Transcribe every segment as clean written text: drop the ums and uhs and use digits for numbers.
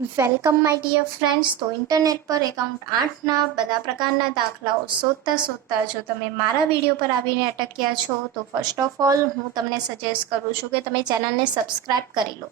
Welcome my dear friends. તો internet પર account 8ના બધા પ્રકારના દાખલાઓ શોધતા જો તમે મારા વિડીયો પર આવીને અટક્યા છો તો ફર્સ્ટ ઓફ ઓલ હું તમને સજેસ્ટ કરું છું કે તમે ચેનલને સબસ્ક્રાઈબ કરી લો.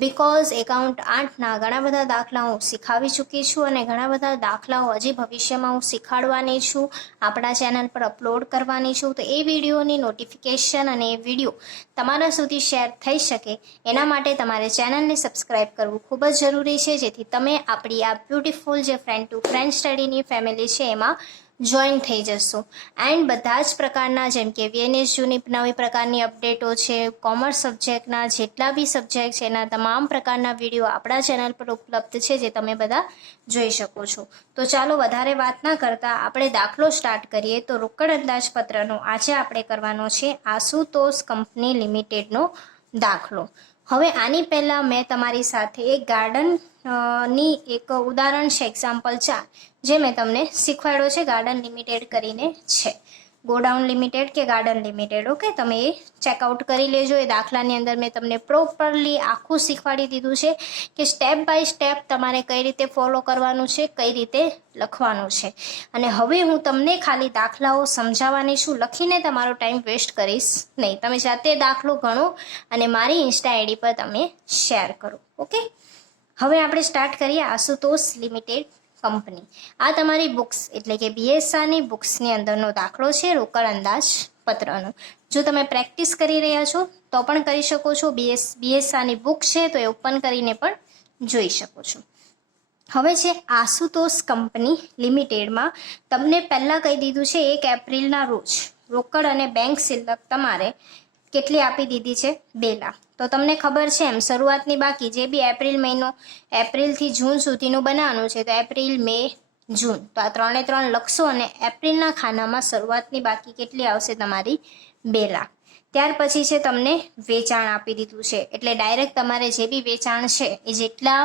બિકોઝ એકાઉન્ટ 8ના ઘણા બધા દાખલાઓ હું શીખાવી ચૂકી છું અને ઘણા બધા દાખલાઓ હજી ભવિષ્યમાં હું શીખાડવાની છું, આપણા ચેનલ પર અપલોડ કરવાની છું. તો એ વિડીયોની નોટિફિકેશન અને એ વિડીયો તમારા સુધી શેર થઈ શકે એના માટે તમારે ચેનલને સબસ્ક્રાઈબ કરવું ખૂબ જ જરૂરી છે, જેથી તમે આપણી આ બ્યુટીફુલ જે ફ્રેન્ડ ટુ ફ્રેન્ડ સ્ટડીની ફેમિલી છે એમાં જોઈન થઈ જશો. એન્ડ બધા જ પ્રકારના જેમ કે VNSUની નવી પ્રકારની અપડેટો છે, કોમર્સ સબ્જેક્ટના જેટલા બી સબ્જેક્ટ છે એના તમામ પ્રકારના વિડીયો આપણા ચેનલ પર ઉપલબ્ધ છે, જે તમે બધા જોઈ શકો છો. તો ચાલો વધારે વાત ના કરતા આપણે દાખલો સ્ટાર્ટ કરીએ. તો રોકડ અંદાજપત્રનો આજે આપણે કરવાનો છે આશુતોષ કંપની લિમિટેડનો દાખલો. હવે આની પહેલાં મેં તમારી સાથે એક ગાર્ડન ની એક ઉદાહરણ છે, એક્ઝામ્પલ 4, જે મેં તમને શીખવાડ્યો છે. ગાર્ડન લિમિટેડ કરીને છે, ગોડાઉન લિમિટેડ કે ગાર્ડન લિમિટેડ. ઓકે, તમે એ ચેકઆઉટ કરી લેજો. એ દાખલાની અંદર મેં તમને પ્રોપરલી આખું શીખવાડી દીધું છે કે સ્ટેપ બાય સ્ટેપ તમારે કઈ રીતે ફોલો કરવાનું છે, કઈ રીતે લખવાનું છે. અને હવે હું તમને ખાલી દાખલાઓ સમજાવવાની છું, લખીને તમારો ટાઈમ વેસ્ટ કરીશ નહીં. તમે જાતે દાખલો ગણો અને મારી ઇન્સ્ટા આઈડી પર તમે શેર કરો. ઓકે, હવે આપણે સ્ટાર્ટ કરીએ. આશુતોષ લિમિટેડ કંપની, આ તમારી બુક્સ એટલે કે BSRની બુક્સની અંદરનો દાખલો છે રોકડ અંદાજપત્રનો. જો તમે પ્રેક્ટિસ કરી રહ્યા છો તો પણ કરી શકો છો. BSRની બુક છે તો એ ઓપન કરીને પણ જોઈ શકો છો. હવે છે આશુતોષ કંપની લિમિટેડમાં તમને પહેલાં કહી દીધું છે 1 એપ્રિલના રોજ રોકડ અને બેંક સિલક તમારે કેટલી આપી દીધી છે? 2 લાખ. તો તમને ખબર છે એમ શરૂઆતની બાકી જે બી એપ્રિલ મહિનો, એપ્રિલથી જૂન સુધીનું બનાવવાનું છે, તો એપ્રિલ, મે, જૂન, તો આ 3 લખશો અને એપ્રિલના ખાનામાં શરૂઆતની બાકી કેટલી આવશે તમારી? 2 લાખ. ત્યાર પછી છે તમને વેચાણ આપી દીધું છે, એટલે ડાયરેક્ટ તમારે જે બી વેચાણ છે એ જેટલા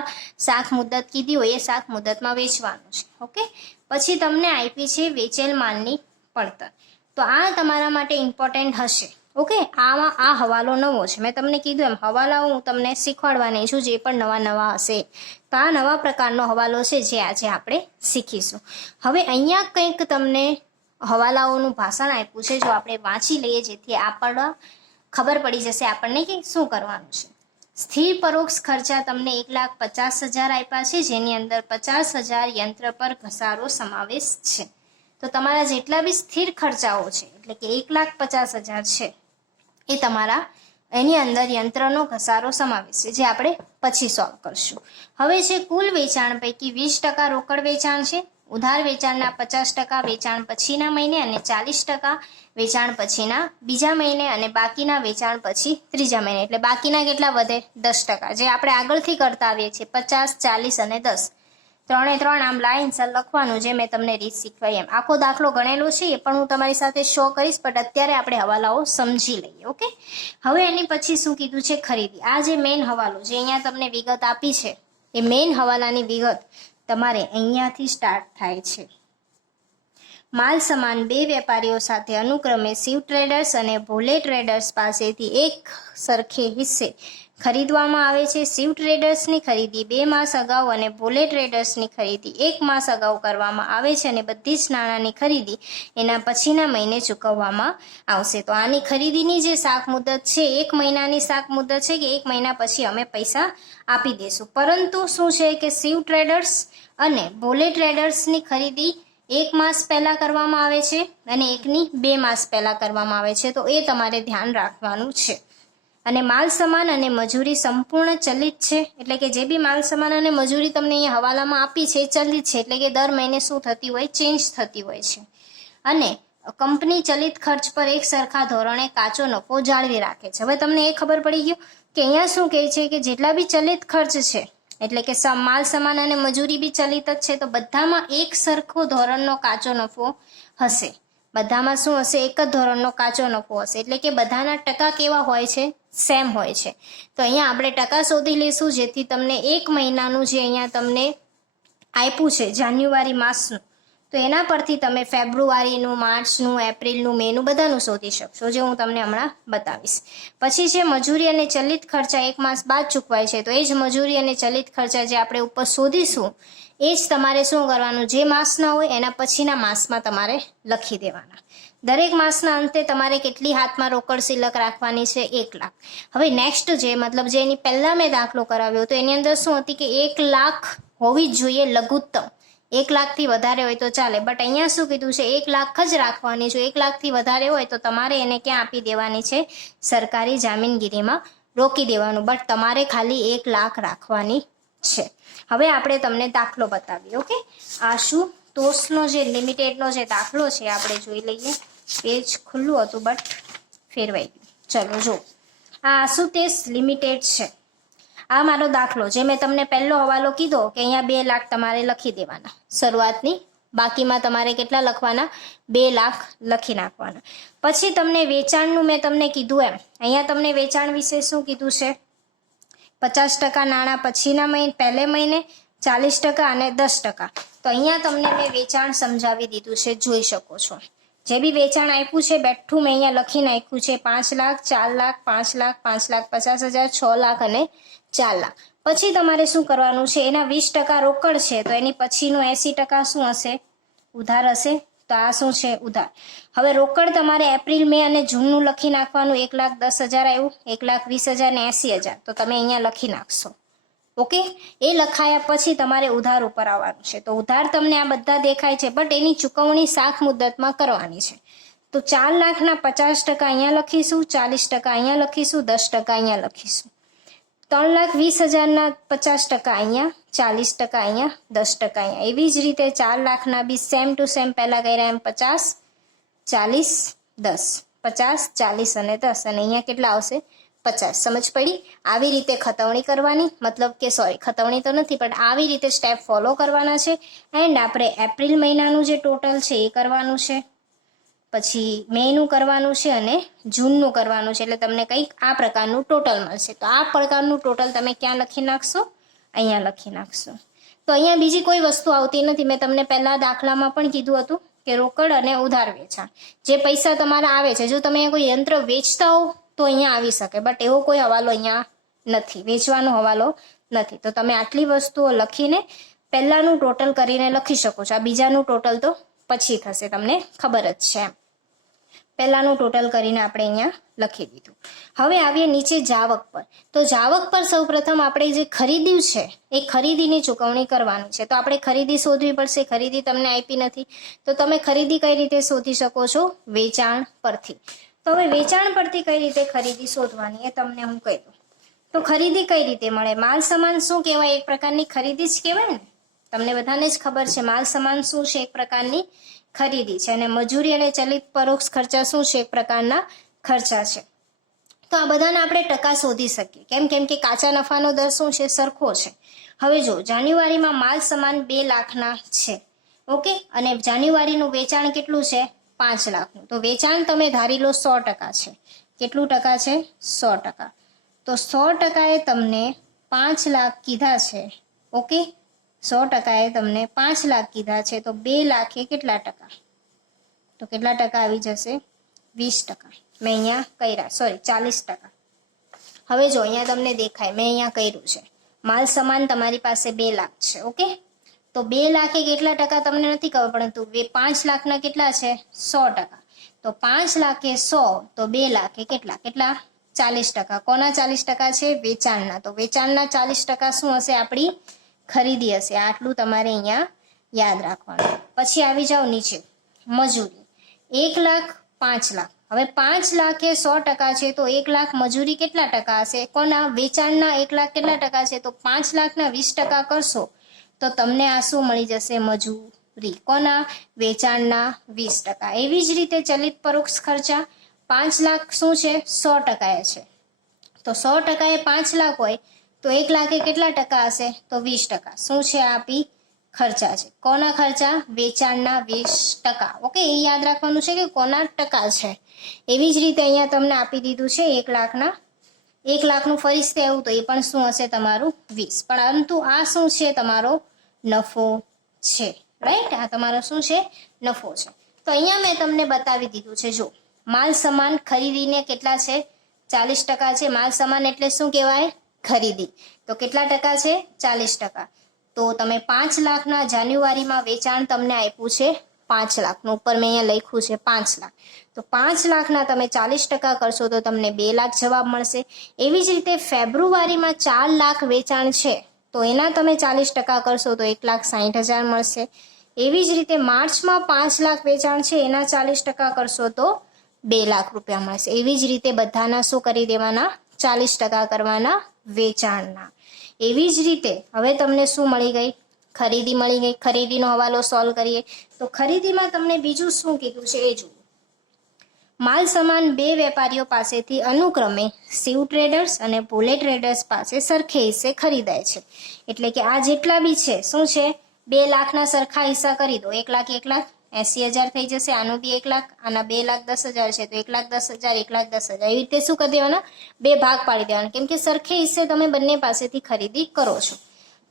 શાખ મુદત કીધી હોય એ શાખ મુદતમાં વેચવાનું છે. ઓકે, પછી તમને આપી છે વેચેલ માલની પડતર. તો આ તમારા માટે ઇમ્પોર્ટન્ટ હશે. ઓકે, આમાં આ હવાલો નવો છે. મેં તમને કીધું એમ હવાલાઓ હું તમને શીખવાડવાની છું, જે પણ નવા હશે. તો આ નવા પ્રકારનો હવાલો છે જે આજે આપણે શીખીશું. હવે અહીંયા કંઈક તમને હવાલાઓનું ભાષણ આપ્યું છે, જો આપણે વાંચી લઈએ જેથી આપણને ખબર પડી જશે આપણને કે શું કરવાનું છે. સ્થિર પરોક્ષ ખર્ચા તમને 1,50,000 આપ્યા છે, જેની અંદર 50,000 યંત્ર પર ઘસારો સમાવેશ છે. તો તમારા જેટલા બી સ્થિર ખર્ચાઓ છે એટલે કે 1,50,000 છે એ તમારા એની અંદર યંત્રનો ઘસારો સમાવેશ છે, જે આપણે પછી સોલ્વ કરશું. હવે છે કુલ વેચાણ પૈકી 20% રોકડ વેચાણ છે, ઉધાર વેચાણના 50% વેચાણ પછીના મહિને અને 40% વેચાણ પછીના બીજા મહિને અને બાકીના વેચાણ પછી ત્રીજા મહિને. એટલે બાકીના કેટલા વધે? 10%, જે આપણે આગળથી કરતા આવીએ છીએ 50, 40 અને 10. 3 આમ લાઈનસર લખવાનું, જે મેં તમને રીત શીખવાઈ એમ. આખો દાખલો ગણેલો છે એ પણ હું તમારી સાથે શો કરીશ, પણ અત્યારે આપણે હવાલાઓ સમજી લઈએ. ઓકે, હવે એની પછી શું કીધું છે? ખરીદી. આ જે મેઇન હવાલો જે અહીંયા તમને વિગત આપી છે એ મેઇન હવાલાની વિગત તમારે અહીંયાથી સ્ટાર્ટ થાય છે. માલ સમાન 2 વેપારીઓ સાથે અનુક્રમે શિવ ટ્રેડર્સ અને ભોલે ટ્રેડર્સ પાસેથી એક સરખે હિસ્સે ખરીદવામાં આવે છે. શિવ ટ્રેડર્સની ખરીદી 2 માસ અગાઉ અને ભોલે ટ્રેડર્સની ખરીદી 1 માસ અગાઉ કરવામાં આવે છે, અને બધી જ નાણાંની ખરીદી એના પછીના મહિને ચૂકવવામાં આવશે. તો આની ખરીદીની જે શાખ મુદત છે 1 મહિનાની શાખ મુદત છે કે 1 મહિના પછી અમે પૈસા આપી દઈશું. પરંતુ શું છે કે શિવ ટ્રેડર્સ અને ભોલે ટ્રેડર્સની ખરીદી 1 માસ પહેલાં કરવામાં આવે છે અને એકની 2 માસ પહેલાં કરવામાં આવે છે. તો એ તમારે ધ્યાન રાખવાનું છે. અને માલ સામાન અને મજૂરી સંપૂર્ણ ચલિત છે, એટલે કે જે બી માલ સામાન અને મજૂરી તમને અહીંયા હવાલામાં આપી છે એ ચલિત છે, એટલે કે દર મહિને શું થતી હોય? ચેન્જ થતી હોય છે. અને કંપની ચલિત ખર્ચ પર એક સરખા ધોરણે કાચો નફો જાળવી રાખે છે. હવે તમને એ ખબર પડી ગયું કે અહીંયા શું કહે છે કે જેટલા બી ચલિત ખર્ચ છે એટલે કે માલ સામાન અને મજૂરી બી ચલિત જ છે, તો બધામાં એક સરખો ધોરણનો કાચો નફો હશે. બધામાં શું હશે? એક જ ધોરણનો કાચો નફો હશે, એટલે કે બધાના ટકા કેવા હોય છે? સેમ હોય છે. તો અહીંયા આપણે ટકા શોધી લઈશું, જેથી તમને 1 મહિનાનું જે અહીંયા તમને આપ્યું છે જાન્યુઆરી માસનું, તો એના પરથી તમે ફેબ્રુઆરીનું, માર્ચનું, એપ્રિલનું, મેનું બધાનું શોધી શકશો, જે હું તમને હમણાં બતાવીશ. પછી છે મજૂરી અને ચલિત ખર્ચા 1 માસ બાદ ચૂકવાય છે. તો એ જ મજૂરી અને ચલિત ખર્ચા જે આપણે ઉપર શોધીશું એ જ તમારે શું કરવાનું, જે માસના હોય એના પછીના માસમાં તમારે લખી દેવાના. દરેક માસના અંતે તમારે કેટલી હાથમાં રોકડ શિલ્લક રાખવાની છે? 1 લાખ. હવે નેક્સ્ટ મતલબ જે એની પહેલાં મેં દાખલો કરાવ્યો તો એની અંદર શું હતી કે 1 લાખ હોવી જ જોઈએ લઘુત્તમ. 1 લાખથી વધારે હોય તો ચાલે, બટ અહીંયા શું કીધું છે 1 લાખ જ રાખવાની. જો 1 લાખથી વધારે હોય તો તમારે એને ક્યાં આપી દેવાની છે? સરકારી જામીનગીરીમાં રોકી દેવાનું, બટ તમારે ખાલી 1 લાખ રાખવાની છે. હવે આપણે તમને દાખલો બતાવીએ. ઓકે, આશુતોષનો જે લિમિટેડનો જે દાખલો છે આપણે જોઈ લઈએ. પેજ ખુલ્લું હતું બટ ફેરવાઈ ગયું. ચલો જો, આ આશુતોષ લિમિટેડ છે. આ મારો દાખલો જે મેં તમને પહેલો હવાલો કીધો કે અહીંયા 2 લાખ તમારે લખી દેવાના શરૂઆતની, બાકીમાં તમારે કેટલા લખવાના? 2 લાખ લખી નાખવાના. પછી તમને વેચાણનું મેં તમને કીધું એમ, અહીંયા તમને વેચાણ વિશે શું કીધું છે? 50% નાણાં પછીના પહેલે મહિને, 40% અને 10%. તો અહીંયા તમને મેં વેચાણ સમજાવી દીધું છે, જોઈ શકો છો. જે બી વેચાણ આપ્યું છે બેઠું મેં અહીંયા લખી નાખ્યું છે. 5 લાખ, 4 લાખ, 5 લાખ, 5,50,000, 6 લાખ અને 4 લાખ. પછી તમારે શું કરવાનું છે? એના 20% રોકડ છે તો એની પછીનું 80% શું હશે? ઉધાર હશે. તો આ શું છે? ઉધાર. હવે રોકડ તમારે એપ્રિલ, મે અને જૂનનું લખી નાખવાનું. 1,10,000 આવ્યું, 1,20,000 ને 80,000. તો તમે અહીંયા લખી નાખશો. ઓકે, એ લખાયા પછી તમારે ઉધાર ઉપર આવવાનું છે. તો ઉધાર તમને આ બધા દેખાય છે, બટ એની ચૂકવણી શાખ મુદ્દતમાં કરવાની છે. તો 4 લાખના 50% અહીંયા લખીશું, 40% અહીંયા લખીશું, 10% અહીંયા લખીશું. 3,20,000ના 50% અહીંયા, 40% અહીંયા, 10% અહીંયા. એવી જ રીતે 4 લાખના બી સેમ ટુ સેમ પહેલા કર્યા એમ 50, 40, 10, 50, 40 અને 10, અને અહીંયા કેટલા આવશે? 50. સમજ પડી? આવી રીતે ખતવણી કરવાની, મતલબ કે ખતવણી તો નથી પણ આવી રીતે સ્ટેપ ફોલો કરવાના છે. એન્ડ આપણે એપ્રિલ મહિનાનું જે ટોટલ છે એ કરવાનું છે, પછી મેનું કરવાનું છે અને જૂનનું કરવાનું છે. એટલે તમને કંઈક આ પ્રકારનું ટોટલ મળશે. તો આ પ્રકારનું ટોટલ તમે ક્યાં લખી નાખશો? અહીંયા લખી નાખશો. તો અહીંયા બીજી કોઈ વસ્તુ આવતી નથી. મેં તમને પહેલા દાખલામાં પણ કીધું હતું કે રોકડ અને ઉધાર વેચાણ જે પૈસા તમારા આવે છે, જો તમે કોઈ યંત્ર વેચતા હો તો અહીંયા આવી શકે, બટ એવો કોઈ હવાલો અહીંયા નથી, વેચવાનો હવાલો નથી. તો તમે આટલી વસ્તુઓ લખીને પહેલાનું ટોટલ કરીને લખી શકો છો. આ બીજાનું ટોટલ તો પછી થશે, તમને ખબર જ છે. પહેલાનું ટોટલ કરીને આપણે અહીંયા લખી દીધું. હવે આવીએ નીચે જાવક પર. તો જાવક પર સૌપ્રથમ આપણે જે ખરીદ્યું છે એ ખરીદીની ચૂકવણી કરવાની છે. તો આપણે ખરીદી શોધવી પડશે. ખરીદી તમને આપી નથી તો તમે ખરીદી કઈ રીતે શોધી શકો છો? વેચાણ પરથી. તો હવે વેચાણ પરથી કઈ રીતે ખરીદી શોધવાની એ તમને હું કહી દઉં. તો ખરીદી કઈ રીતે મળે? માલ સામાન શું કહેવાય? એક પ્રકારની ખરીદી જ કહેવાય ને. તમને બધાને જ ખબર છે માલ સામાન શું છે? એક પ્રકારની ખરીદી છે. અને મજૂરી અને ચલિત પરોક્ષ ખર્ચા શું છે? એક પ્રકારના ખર્ચા છે. તો આ બધાને આપણે ટકા શોધી શકીએ. કેમ કે કાચા નફાનો દર શું છે? સરખો છે. હવે જો જાન્યુઆરીમાં માલ સામાન 2 લાખના છે, ઓકે, અને જાન્યુઆરીનું વેચાણ કેટલું છે? 5 લાખનું. તો વેચાણ તમે ધારી લો 100% છે. કેટલું ટકા છે? 100%. તો 100% એ તમને 5 લાખ કીધા છે, ઓકે. 100% એ તમને 5 લાખ કીધા છે. તો 2 લાખે કેટલા ટકા? તો કેટલા ટકા આવી જશે? 20%. મેં અહીંયા કર્યા, સોરી 40%. હવે જો અહીંયા તમને દેખાય મેં અહીંયા કર્યું છે. માલ સામાન તમારી પાસે 2 લાખ છે, ઓકે. તો 2 લાખે કેટલા ટકા તમને નથી ખબર, પરંતુ 5 લાખના કેટલા છે? 100%. તો 5 લાખે 100, તો 2 લાખે કેટલા? 40%. કોના 40% છે? વેચાણના. તો વેચાણના 40% શું હશે? આપણી ખરીદી હશે. આટલું તમારે અહીંયા યાદ રાખવાનું. પછી આવી જાઓ નીચે મજૂરી. 1 લાખ, 5 લાખ. હવે 5 લાખે 100% છે તો 1 લાખ મજૂરી કેટલા ટકા હશે? કોના? વેચાણના 1 લાખ કેટલા ટકા છે? તો 5 લાખના 20% કરશો તો તમને આ શું મળી જશે? મજૂરી. કોના? વેચાણના 20%. એવી જ રીતે ચલિત પરોક્ષ ખર્ચા 5 લાખ શું છે? 100% છે. તો 100% એ 5 લાખ હોય તો 1 લાખે કેટલા ટકા હશે? તો 20%. શું છે? આપી ખર્ચા છે. કોના ખર્ચા? વેચાણના 20%. ઓકે, એ યાદ રાખવાનું છે કે કોના ટકા છે. એવી જ રીતે અહીંયા તમને આપી દીધું છે 1 લાખનું ફરીથી આવ્યું તો એ પણ શું હશે? તમારું 20. પરંતુ આ શું છે? તમારો નફો છે. રાઈટ. આ તમારો શું છે? નફો છે. તો અહીંયા મેં તમને બતાવી દીધું છે. જો માલ સામાન ખરીદીને કેટલા છે? 40% છે. માલ સામાન એટલે શું કહેવાય? ખરીદી. તો કેટલા ટકા છે? 40%. તો તમે 5 લાખના જાન્યુઆરીમાં વેચાણ તમને આપ્યું છે 5 લાખનું. ઉપર મેં અહીંયા લખ્યું છે 5 લાખ. તો 5 લાખના તમે 40% કરશો તો તમને 2 લાખ જવાબ મળશે. એવી જ રીતે ફેબ્રુઆરીમાં 4 લાખ વેચાણ છે તો એના તમે 40% કરશો તો 1,60,000 મળશે. એવી જ રીતે માર્ચમાં 5 લાખ વેચાણ છે એના 40% કરશો તો 2 લાખ રૂપિયા મળશે. એવી જ રીતે બધાના શું કરી દેવાના? 40% કરવાના વેચાણના. એવી જ રીતે હવે તમને શું મળી ગઈ? ખરીદી મળી ગઈ. ખરીદીનો હવાલો સોલ્વ કરીએ તો ખરીદીમાં તમને બીજું શું કીધું છે એ જુઓ. માલ સામાન 2 વેપારીઓ પાસેથી અનુક્રમે શિવ ટ્રેડર્સ અને ભોલે ટ્રેડર્સ પાસે સરખે હિસ્સે ખરીદાય છે. એટલે કે આ જેટલા બી છે શું છે? 2 લાખના સરખા હિસ્સા કરી દો. 1 લાખ 1,80,000 થઈ જશે. આનું બી 1 લાખ, આના 2,10,000 છે તો 1,10,000 1,10,000 એવી રીતે શું કરી દેવાના? 2 ભાગ પાડી દેવાના. કેમ કે સરખે હિસ્સે તમે બંને પાસેથી ખરીદી કરો છો.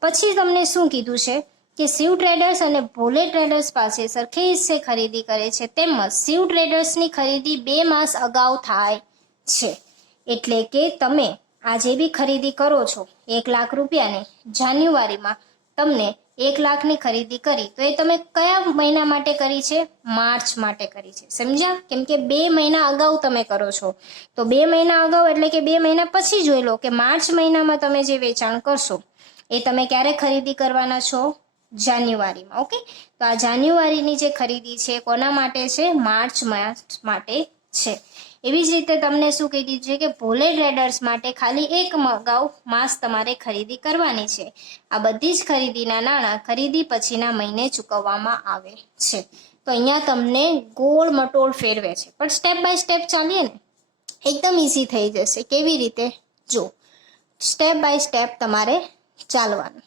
પછી તમને શું કીધું છે કે શિવ ટ્રેડર્સ અને ભોલે ટ્રેડર્સ પાસે સરખે હિસ્સે ખરીદી કરે છે તેમજ શિવ ટ્રેડર્સની ખરીદી 2 માસ અગાઉ થાય છે. એટલે કે તમે આ જે બી ખરીદી કરો છો 1 લાખ રૂપિયાની જાન્યુઆરીમાં તમને 1 લાખની ખરીદી કરી તો એ તમે કયા મહિના માટે કરી છે? માર્ચ માટે કરી છે. સમજ્યા? કેમ કે 2 મહિના અગાઉ તમે કરો છો. તો 2 મહિના અગાઉ એટલે કે 2 મહિના પછી જોઈ લો કે માર્ચ મહિનામાં તમે જે વેચાણ કરશો એ તમે ક્યારે ખરીદી કરવાના છો? જાન્યુઆરીમાં. ઓકે. તો આ જાન્યુઆરીની જે ખરીદી છે કોના માટે છે? માર્ચ માસ માટે છે. એવી જ રીતે તમને શું કહી દીધું છે કે ભોલે ટ્રેડર્સ માટે ખાલી 1 અગાઉ માસ તમારે ખરીદી કરવાની છે. આ બધી જ ખરીદીના નાણાં ખરીદી પછીના મહિને ચૂકવવામાં આવે છે. તો અહીંયા તમને ગોળ મટોળ ફેરવે છે પણ સ્ટેપ બાય સ્ટેપ ચાલીએ ને એકદમ ઇઝી થઈ જશે. કેવી રીતે? જો સ્ટેપ બાય સ્ટેપ તમારે ચાલવાનું.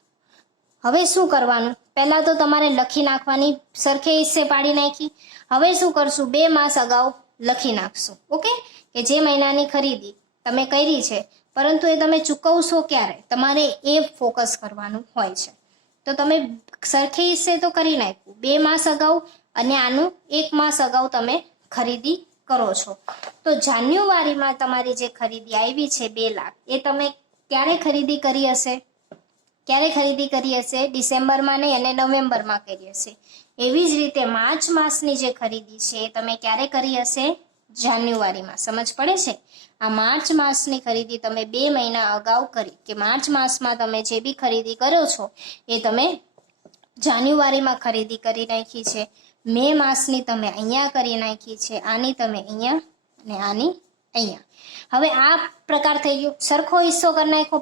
હવે શું કરવાનું? પહેલા તો તમારે લખી નાખવાની. સરખે હિસ્સે પાડી નાખી. હવે શું કરશું? 2 માસ અગાઉ લખી નાખશું. ઓકે. કે જે મહિનાની ખરીદી તમે કરી છે પરંતુ એ તમે ચૂકવશો ક્યારે? તમારે એ ફોકસ કરવાનું હોય છે. તો તમે સરખે હિસ્સે તો કરી નાખ્યું 2 માસ અગાઉ અને આનું 1 માસ અગાઉ તમે ખરીદી કરો છો. તો જાન્યુઆરીમાં તમારી જે ખરીદી આવી છે 2 લાખ એ તમે ક્યારે ખરીદી કરી હશે? ક્યારે ખરીદી કરી હશે? ડિસેમ્બરમાં નહીં અને નવેમ્બરમાં કરી હશે. એવી જ રીતે માર્ચ માસની જે ખરીદી છે એ તમે ક્યારે કરી હશે? જાન્યુઆરીમાં. સમજ પડે છે? આ માર્ચ માસની ખરીદી તમે 2 મહિના અગાઉ કરી કે માર્ચ માસમાં તમે જે બી ખરીદી કરો છો એ તમે જાન્યુઆરીમાં ખરીદી કરી નાખી છે. મે માસની તમે અહીંયા કરી નાખી છે. આની તમે અહીંયા અને આની અહીંયા. હવે આ પ્રકાર થઈ ગયો. સરખો હિસ્સો કરી નાખો.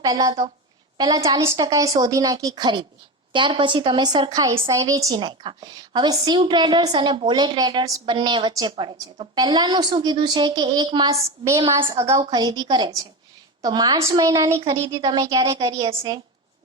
પહેલા 40% એ શોધી નાખી ખરીદી. ત્યાર પછી તમે સરખા હિસ્સાએ વેચી નાખ્યા. હવે શિવ ટ્રેડર્સ અને ભોલે ટ્રેડર્સ બંને વચ્ચે પડે છે. તો પહેલાનું શું કીધું છે કે 1 માસ 2 માસ અગાઉ ખરીદી કરે છે. તો માર્ચ મહિનાની ખરીદી તમે ક્યારે કરી હશે?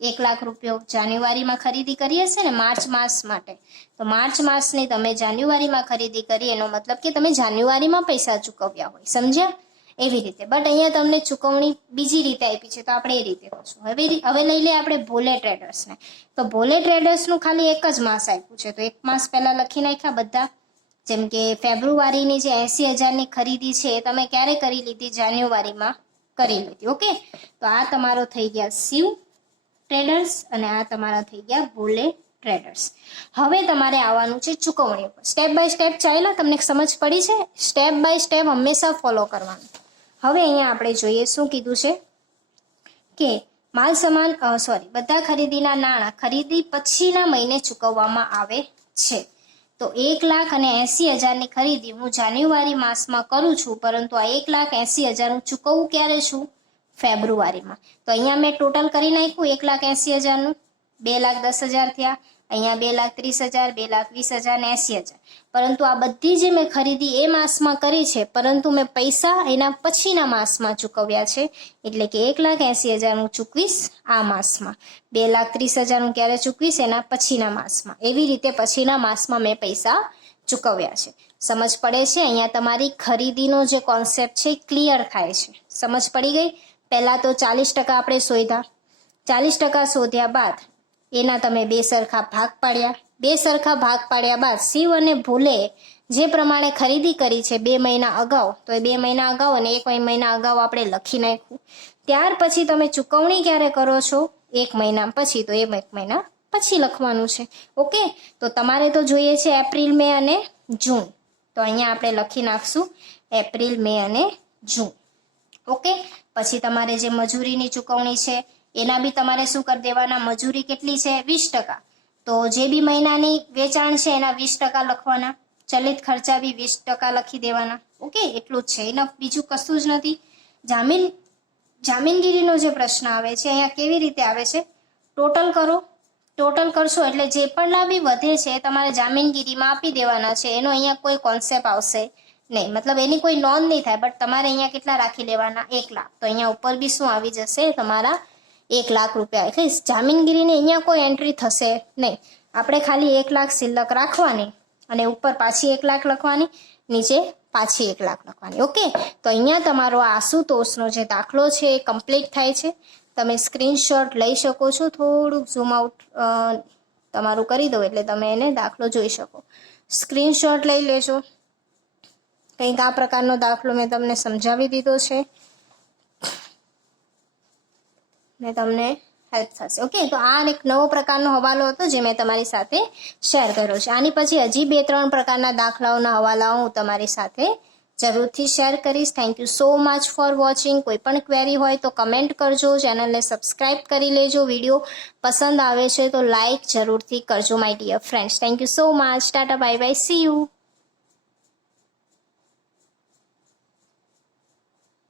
1 લાખ રૂપિયો જાન્યુઆરીમાં ખરીદી કરી હશે ને માર્ચ માસ માટે. તો માર્ચ માસની તમે જાન્યુઆરીમાં ખરીદી કરી એનો મતલબ કે તમે જાન્યુઆરીમાં પૈસા ચૂકવ્યા હોય. સમજ્યા? એવી રીતે. બટ અહીંયા તમને ચૂકવણી બીજી રીતે આપી છે તો આપણે એ રીતે કરશું. હવે લઈ લે આપણે ભોલે ટ્રેડર્સને. તો ભોલે ટ્રેડર્સનું ખાલી 1 જ માસ આપ્યું છે તો 1 માસ પહેલા લખી નાખ્યા બધા. જેમ કે ફેબ્રુઆરીની જે 80,000ની ખરીદી છે એ તમે ક્યારે કરી લીધી? જાન્યુઆરીમાં કરી લીધી. ઓકે. તો આ તમારો થઈ ગયા શિવ ટ્રેડર્સ અને આ તમારા થઈ ગયા ભોલે ટ્રેડર્સ. હવે તમારે આવવાનું છે ચૂકવણી ઉપર. સ્ટેપ બાય સ્ટેપ ચાલ્યા. તમને સમજ પડી છે? સ્ટેપ બાય સ્ટેપ હંમેશા ફોલો કરવાનું. હવે અહીંયા આપણે જોઈએ શું કીધું છે કે માલ સામાન બધા ખરીદીના નાણાં ખરીદી પછીના મહિને ચૂકવવામાં આવે છે. તો 1,80,000ની ખરીદી હું જાન્યુઆરી માસમાં કરું છું પરંતુ આ 1,80,000 હું ચૂકવું ક્યારે છું? ફેબ્રુઆરીમાં. તો અહીંયા મેં ટોટલ કરી નાખ્યું 1,80,000નું. 2,10,000 થયા. અહીંયા 2,30,000 2,20,000 ને 80,000. પરંતુ આ બધી જે મેં ખરીદી એ માસમાં કરી છે પરંતુ મેં પૈસા એના પછીના માસમાં ચૂકવ્યા છે. એટલે કે 1,80,000 હું ચૂકવીશ આ માસમાં. 2,30,000 હું ક્યારે ચૂકવીશ? એના પછીના માસમાં. એવી રીતે પછીના માસમાં મેં પૈસા ચૂકવ્યા છે. સમજ પડે છે? અહીંયા તમારી ખરીદીનો જે કોન્સેપ્ટ છે ક્લિયર થાય છે. સમજ પડી ગઈ? પહેલાં તો 40% આપણે શોધ્યા. 40% શોધ્યા બાદ એના તમે 2 સરખા ભાગ પાડ્યા. બે સરખા ભાગ પાડ્યા બાદ શિવ અને ભૂલે જે પ્રમાણે ખરીદી કરી છે 2 મહિના અગાઉ, તો એ 2 મહિના અગાઉ અને 1 મહિના અગાઉ આપણે લખી નાખ્યું. ત્યાર પછી તમે ચૂકવણી ક્યારે કરો છો? 1 મહિના પછી, તો એ 1 મહિના પછી લખવાનું છે. ઓકે, તો તમારે તો જોઈએ છે એપ્રિલ, મે અને જૂન, તો અહીંયા આપણે લખી નાખશું એપ્રિલ, મે અને જૂન. ઓકે, પછી તમારે જે મજૂરીની ચૂકવણી છે એના બી તમારે શું કરી દેવાના? મજૂરી કેટલી છે? 20%. તો જે બી મહિનાની વેચાણ છે એના 20% લખવાના. ચલિત ખર્ચા બી 20% લખી દેવાના. ઓકે, એટલું જ છે, એના બીજું કશું જ નથી. જામીનગીરીનો જે પ્રશ્ન આવે છે અહીંયા કેવી રીતે આવે છે? ટોટલ કરો. ટોટલ કરશો એટલે જે પણ બી વધે છે તમારે જામીનગીરીમાં આપી દેવાના છે. એનો અહીંયા કોઈ કોન્સેપ્ટ આવશે નહીં, મતલબ એની કોઈ નોંધ નહીં થાય, બટ તમારે અહીંયા કેટલા રાખી લેવાના? 1 લાખ. તો અહીંયા ઉપર બી શું આવી જશે? તમારા 1 લાખ રૂપિયા. એટલે જામીનગીરીની અહીંયા કોઈ એન્ટ્રી થશે નહીં. આપણે ખાલી 1 લાખ શિલ્લક રાખવાની અને ઉપર પાછી 1 લાખ લખવાની, નીચે પાછી 1 લાખ લખવાની. ઓકે, તો અહીંયા તમારો આશુતોષનો જે દાખલો છે એ કમ્પ્લીટ થાય છે. તમે સ્ક્રીનશોટ લઈ શકો છો. થોડુંક ઝૂમ આઉટ તમારું કરી દો એટલે તમે એને દાખલો જોઈ શકો. સ્ક્રીનશોટ લઈ લેજો. કંઈક આ પ્રકારનો દાખલો મેં તમને સમજાવી દીધો છે ને તમને હેલ્પ થશે. ઓકે, તો આ એક નવો પ્રકારનો હવાલો હતો જે મેં તમારી સાથે શેર કર્યો છે. આની પછી હજી 2-3 પ્રકારના દાખલાઓના હવાલાઓ હું તમારી સાથે જરૂરથી શેર કરીશ. Thank you so much for watching. કોઈ પણ ક્વેરી હોય તો કમેન્ટ કરજો, ચેનલને સબસ્ક્રાઈબ કરી લેજો. વિડીયો પસંદ આવે છે તો લાઈક જરૂરથી કરજો my dear friends. Thank you so much. Tata, bye bye, see you.